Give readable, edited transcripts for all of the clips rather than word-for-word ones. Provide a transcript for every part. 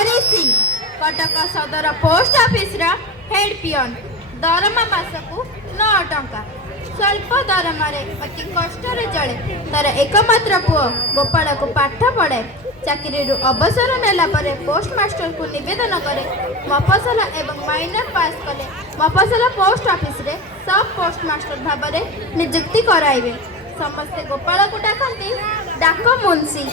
हरि सिंह कटक सदर post office head पियन दरमा मासकू 9 टंका स्वल्प दरमारे अति कष्ट चले तार एकमात्र पुओ गोपाल को पाठ पढ़े चाकरी अवसर नेला परे पोस्टमास्टर को निवेदन करे मफसल एवं माइनर पास कले मफसल पोस्ट ऑफिस रे सब पोस्टमास्टर भाव में नियुक्ति कराइबे समस्ते गोपाल को डाकती डाक मुंशी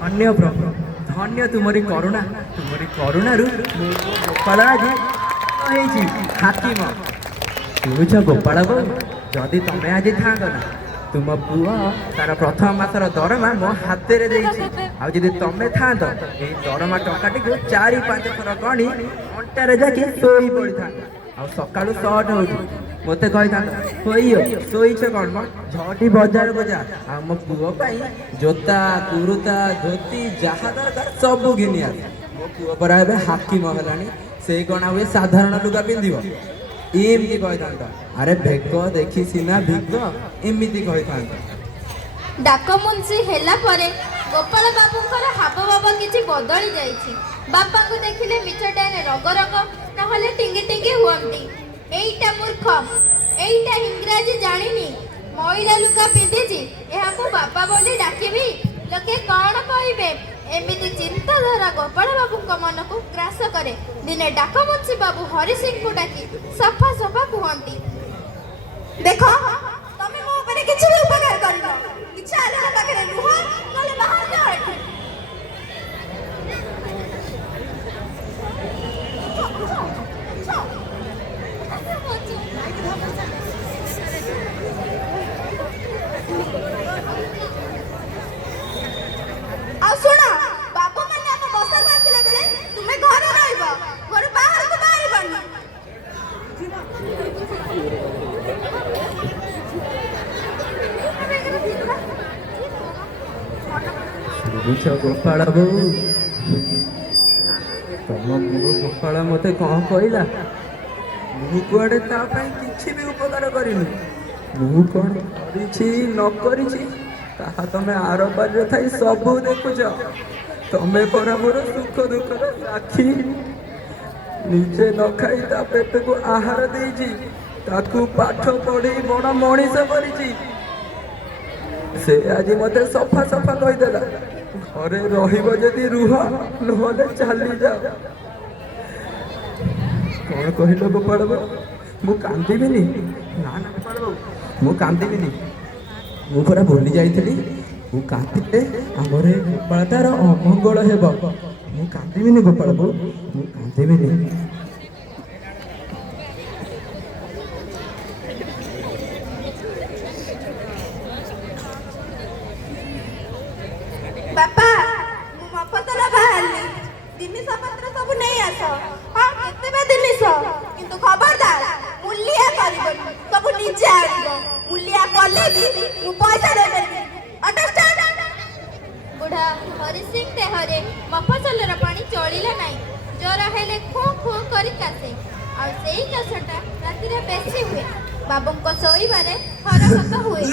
धन्य प्रभु धन्य तुमरी करुणा गोपाल आज हाकिम बुझ गोपाल को जदि तुम्हें आज था ना तुम पुओ तार प्रथम मासर दरमा मो हाथ में तुम था दरमा टंकाटी को 4-5 थर गणी अंटार जाके शोई पड़ी था सका 6टा उठ मत शोच कौन झटी बजार को जा मो पुओ जोता कुरुता धोती जहाँ दरकार सब घिनी आ मो पुओ पर हाकिम है से कण हुए साधारण लुगा पिंध एमती कही अरे भेग देखी सीना भिग एमती कही डाक मुंशी हेला परे गोपाल बाबूंकर हाव भाव किछि बदली जाइछि बापा को देखिले मिछ डाने रग रग नहले टिंगी टिंगी हुअंती एईटा मूर्ख एईटा इंग्राजी जानिनी महिला लुका पिंधिछि एहाको बापा बोली डाकिबी लोके कौन कहिबे एमिति चिंताधारा गोपाल बाबू मन को ग्रास करे दिने डाक मुंशी बाबू हरि सिंह को डाकी सफा सफा कहती देखो तमे मो ऊपर किछि भी उपकार करनो इच्छा आले ना पाखरे रुह नले बाहर जाओ एठू आ सुना बाबू माने हम बसा आसिला बेले तुमे घर रहइबो घर बाहर को बाहरिबनी बुझ गोपाल बाबू तुम पुओ गोपाल मत कौन कहला मु कुआडे किसी भी उपकार करिनी मु कौन करी ताहा तमें आर बारे थी सब देखुच तमें परा मोर सुख दुखर साक्षी निजे न खाई ता पेट को आहार देजी ताकू पाठ पढ़ी बड़ मनीष करी से आज मते सफा सफा कहीदेला घरे रहिबो जदि रुह नहले चली जाओ कौन कहल गोपाल बाबू मु कांदिबिनी ना ना गोपाल बाबू मु कांदिबिनी मु पूरा भूली जाइଥିଲି मु कांदिले हमरे गोपाल तार अमंगल हेबो मु कांदिबिनी गोपाल बाबू मु कांदिबिनी बापा मु मफतला बाहरली जिनिस पत्र सब नहीं आस हां केतेबे जिनिस किंतु खबरदार मूल्य करबो सब निजे आइबो मूल्य कले भी मु पैसा देबे अंडरस्टैंड बुढ़ा हरि सिंह देहरे मफसलर पानी चलिला नाही जरा हेले खो खो करी कासे आ सेई कासटा राती रे बेसी हुए बाबूको सोईबारे हरकत हुए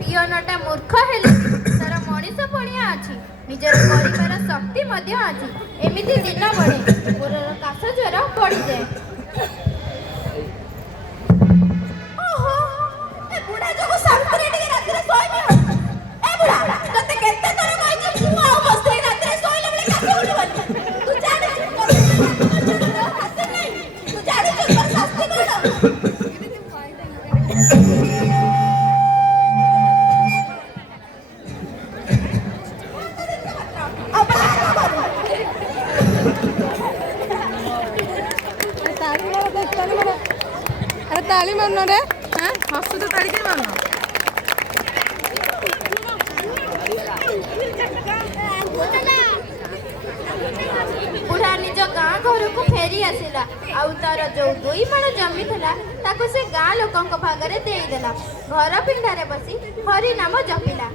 पियनटा मूर्ख हेले तार मनीष पणिया अछि निजर परिवार शक्ति मध्य अछि एमिति दिन बढे मोर काश ज्वर पड़ी जाए ओहो ए बुढा जको शांति रे रात रे सोई नि ए बुढा तते केते तोर कहि जे तू आ बस्ते रात रे सोइले बले काहे उठबल तू जाने तू जाने तू जाने अरे ताली मारना रे हाँ हसु तो ताली के मारना बुढ़ा निज गाँ घर को फेरी आसिला आउ तार जो 2 माण जमी थिला ताको से गाँ लोकंक भागरे देईदेला घर पिंडारे बसी हरि नाम जपिला